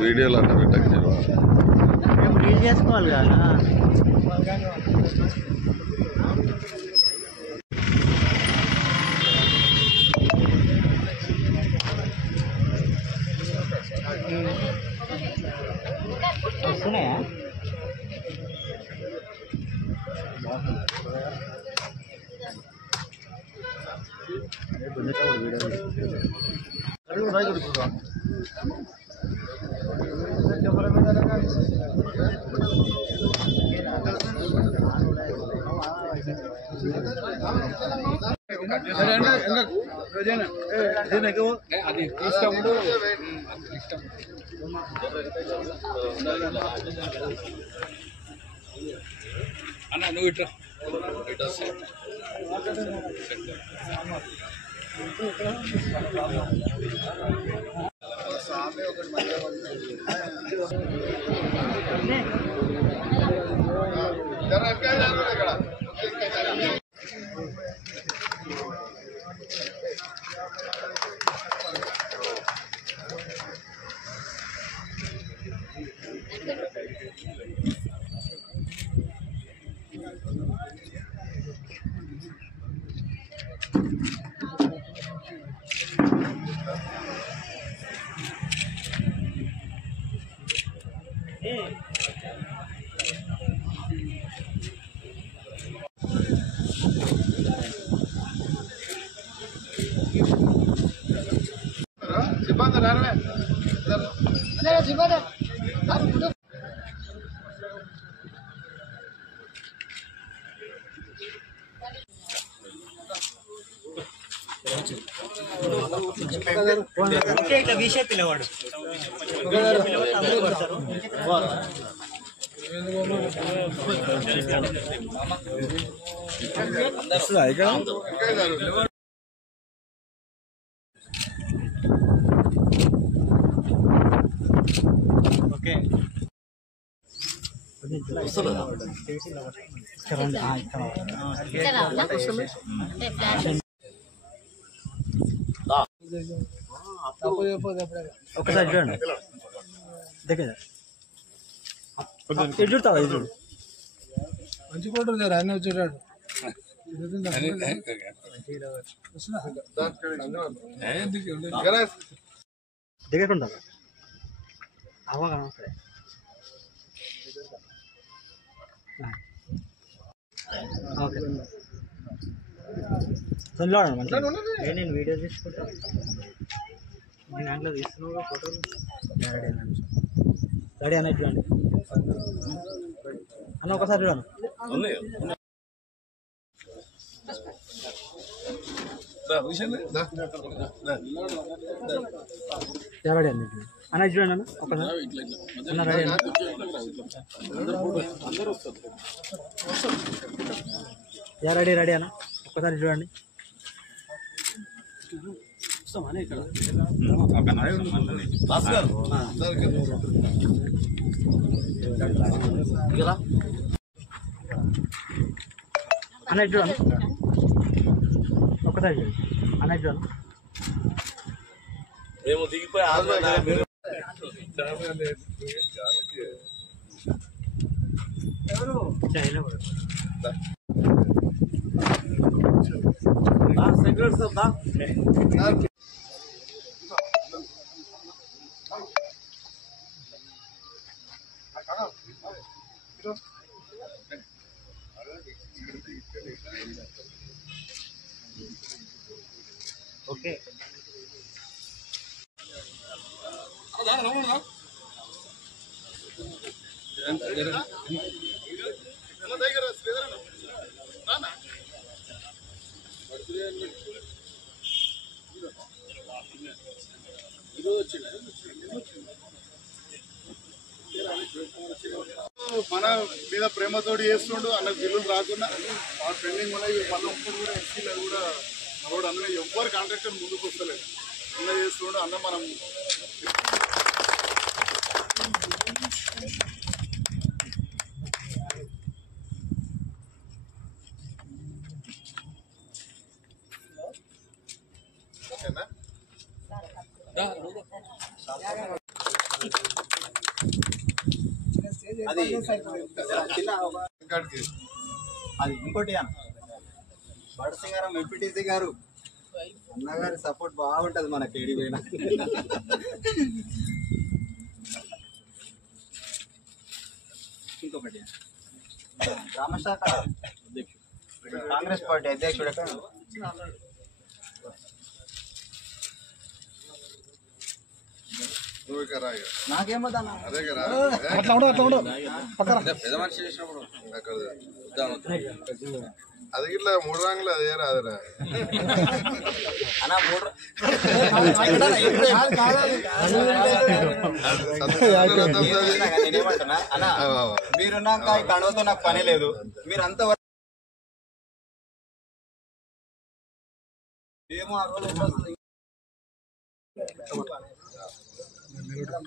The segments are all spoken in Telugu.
వీడియోలో అట్లా పెట్టండి మేము రీల్ చేసుకోవాలి కదా. వస్తున్నాయా? అది తీసుకోముడు అన్న నువ్వు ఇట్లా ఇట్లా విషయ పిల్లవాడు ఓకే ఒకసారి చూడండి దగ్గర చూడతావా ఇది చూడు మంచి ఫోటో సార్ ఆయన వచ్చాడు దగ్గరకుండా అవగా ఓకే నేను వీడియో తీసుకుంటా నేను దాంట్లో తీస్తున్నావు ఫోటోలు రెడీ అన్నట్టు చూడండి అన్న ఒకసారి చూడండి రెడీ అన్నట్టు అన్నట్టు చూడండి అన్న ఒకసారి అన్న రెడీ అన్న రెడీ రెడీ అన్న ఒక్కసారి చూడండి అన్నట్టు చూడండి ఒక్కసారి చూడండి అన్నట్టు చూడండి మేము దిగిపోయి ఓకే మన మీద ప్రేమతోటి చేస్తుండు అన్న బిల్లులు రాకుండా ఆ ట్రెండింగ్ మళ్ళీ ఇప్పుడు కూడా ఎస్సీలో కూడా రోడ్ అందులో ఎవ్వరు కాంట్రాక్టర్ ముందుకు వస్తలేదు. అన్న చేస్తుండే అన్న మనం ఓకేనా? అది అది ఇంకోటి బడసింగారం ఎంపీటీసీ గారు అన్నగారి సపోర్ట్ బాగుంటది మనకి ఏడిపోయినా. ఇంకొకటి రామశాఖ అధ్యక్షుడు కాంగ్రెస్ పార్టీ అధ్యక్షుడు నాకేమో అది ఇట్లా 3 రంగులు అదే రాదురా నేనేమంటున్నా అన్న, మీరున్నాక ఈ కణవతో నాకు పని లేదు. మీరు అంతవరకు ఏమో ఆ రోజు వస్తుంది. మేడం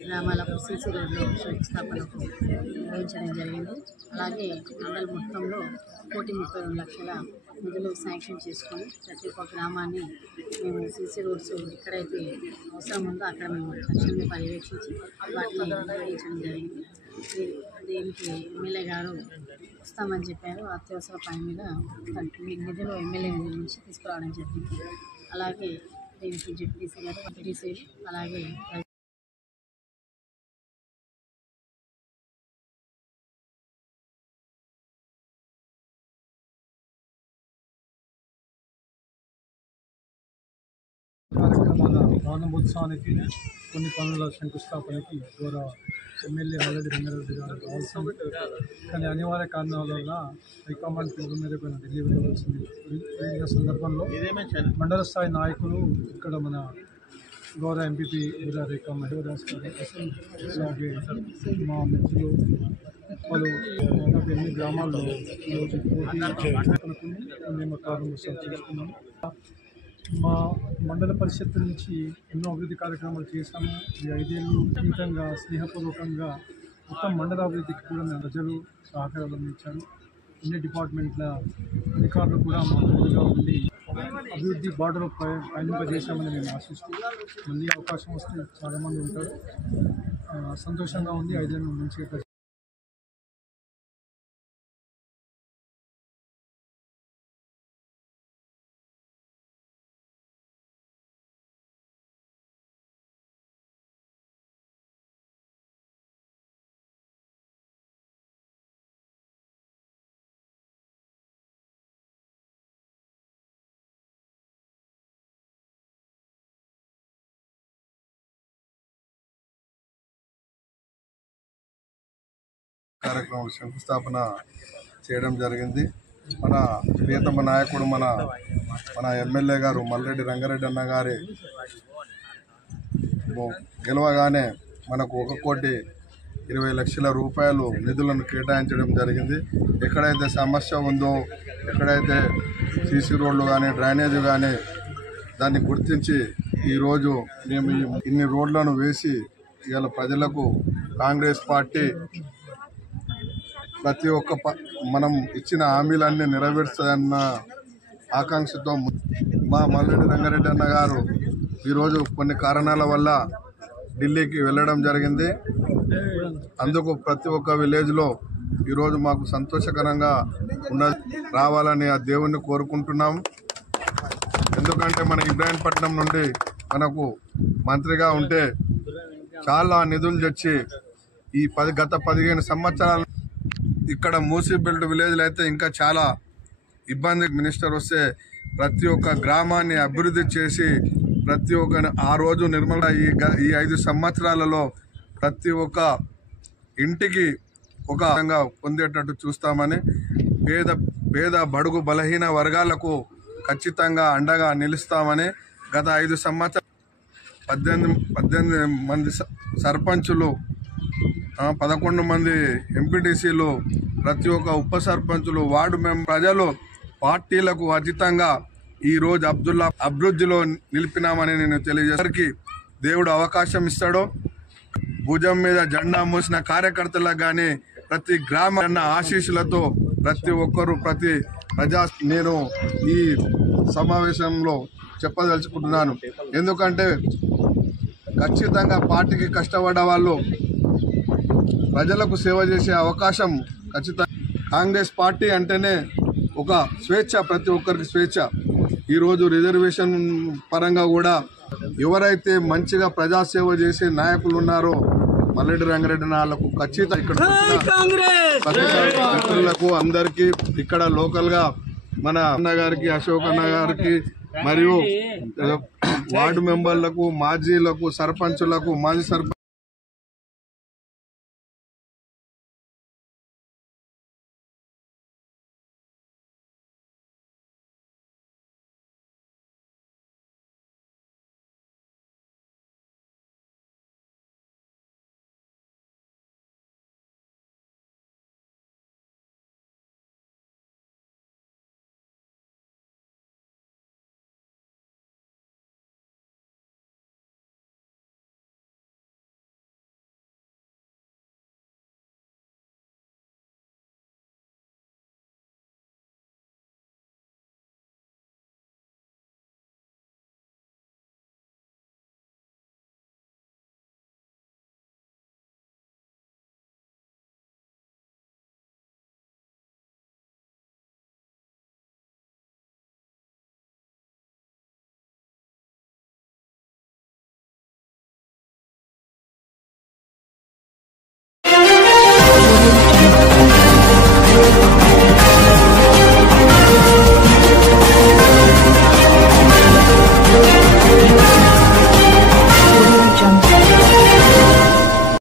గ్రామాలకు సీసీ రోడ్లు శంకుస్థాపనకు నిర్వహించడం జరిగింది. అలాగే మండల మొత్తంలో 1,32 లక్షల నిధులు శాంక్షన్ చేసుకొని ప్రతి ఒక్క గ్రామాన్ని మేము సీసీ రోడ్స్ ఎక్కడైతే అవసరం ఉందో అక్కడ మేము తక్షణమే పర్యవేక్షించి వాటిని నిర్వహించడం జరిగింది. దీనికి ఎమ్మెల్యే గారు వస్తామని చెప్పారు. అత్యవసర పని మీద నిధులు ఎమ్మెల్యే నిధుల నుంచి తీసుకురావడం జరిగింది. అలాగే దీనికి జెడ్పీసీ గారు ఎంపీటీసీలు అలాగే కార్యక్రమాల ప్రారంభోత్సవానికి కొన్ని పనుల శంకుస్థాపనకి గౌరవ ఎమ్మెల్యే మల్లెడ్డి రంగారెడ్డి గారు రావాల్సింది. కానీ అనివార్య కారణాల వల్ల హైకమాండ్ పిలుపు మేరకు ఢిల్లీ వెళ్ళవలసింది. వెళ్ళిన సందర్భంలో మండల స్థాయి నాయకులు ఇక్కడ మన గౌరవ ఎంపీపీ వీరా రేఖా మహేవదాస్ గారు, అలాగే మా మిత్రులు వాళ్ళు దాదాపు 8 గ్రామాల్లో ఈరోజు పోటీ నియామకాలను చేసుకున్నాము. మా మండల పరిషత్ నుంచి ఎన్నో అభివృద్ధి కార్యక్రమాలు చేశాము. ఈ 5 ఏళ్ళు అతీతంగా స్నేహపూర్వకంగా మొత్తం మండల అభివృద్ధికి కూడా మేము ప్రజలు సహకారం అందించారు. అన్ని డిపార్ట్మెంట్ల అధికారులు కూడా మా తోడుగా ఉండి అభివృద్ధి బాటలో పయనింపజేశామని మేము ఆశిస్తూ మళ్ళీ అవకాశం వస్తే చాలామంది ఉంటారు. సంతోషంగా ఉంది. 5 ఏళ్ళు మంచిగా కార్యక్రమం శంకుస్థాపన చేయడం జరిగింది. మన ప్రియతమ నాయకుడు మన ఎమ్మెల్యే గారు మల్లెడ్డి రంగారెడ్డి అన్న గారి గెలవగానే మనకు 1,20,00,000 రూపాయలు నిధులను కేటాయించడం జరిగింది. ఎక్కడైతే సమస్య ఉందో, ఎక్కడైతే సీసీ రోడ్లు కానీ డ్రైనేజ్ కానీ దాన్ని గుర్తించి ఈరోజు మేము ఇన్ని రోడ్లను వేసి ఇవాళ ప్రజలకు కాంగ్రెస్ పార్టీ ప్రతి ఒక్క మనం ఇచ్చిన హామీలన్నీ నెరవేర్చాలన్న ఆకాంక్షతో మా మల్లెడ్డి రంగారెడ్డి అన్న గారు ఈరోజు కొన్ని కారణాల వల్ల ఢిల్లీకి వెళ్ళడం జరిగింది. అందుకు ప్రతి ఒక్క విలేజ్లో ఈరోజు మాకు సంతోషకరంగా రావాలని ఆ దేవుణ్ణి కోరుకుంటున్నాం. ఎందుకంటే మన ఇబ్రాహీంపట్నం నుండి మనకు మంత్రిగా ఉంటే చాలా నిధులు తెచ్చి ఈ గత 15 సంవత్సరాలు ఇక్కడ మూసీ బెల్ట్ విలేజ్లో అయితే ఇంకా చాలా ఇబ్బంది. మినిస్టర్ వస్తే ప్రతి ఒక్క గ్రామాన్ని అభివృద్ధి చేసి ప్రతి ఒక్క ఆ రోజు నిర్మల ఈ 5 సంవత్సరాలలో ప్రతి ఒక్క ఇంటికి ఒక విధంగా పొందేటట్టు చూస్తామని పేద బడుగు బలహీన వర్గాలకు ఖచ్చితంగా అండగా నిలుస్తామని గత 5 సంవత్సరాలు 18 మంది సర్పంచులు 11 మంది ఎంపీటీసీలు ప్రతి ఒక్క ఉప సర్పంచులు వార్డు మెంబర్ ప్రజలు పార్టీలకు అతీతంగా ఈరోజు అభివృద్ధిలో నిలిపినామని నేను తెలియజేసరికి దేవుడు అవకాశం ఇస్తాడో భుజం మీద జెండా మోసిన కార్యకర్తలకు కానీ ప్రతి గ్రామ ఆశీస్సులతో ప్రతి ఒక్కరు నేను ఈ సమావేశంలో చెప్పదలుచుకుంటున్నాను. ఎందుకంటే ఖచ్చితంగా పార్టీకి కష్టపడ్డ వాళ్ళు ప్రజలకు సేవ చేసే అవకాశం ఖచ్చితంగా. కాంగ్రెస్ పార్టీ అంటేనే ఒక స్వేచ్ఛ, ప్రతి ఒక్కరికి స్వేచ్ఛ. ఈరోజు రిజర్వేషన్ పరంగా కూడా ఎవరైతే మంచిగా ప్రజాసేవ చేసే నాయకులు ఉన్నారో మల్లెడ్డి రంగారెడ్డి వాళ్ళకు ఖచ్చితంగా ఇక్కడ మిత్రులకు అందరికీ ఇక్కడ లోకల్ గా మన అన్న గారికి, అశోక్ అన్న గారికి మరియు వార్డు మెంబర్లకు, మాజీలకు, సర్పంచులకు, మాజీ సర్పంచ్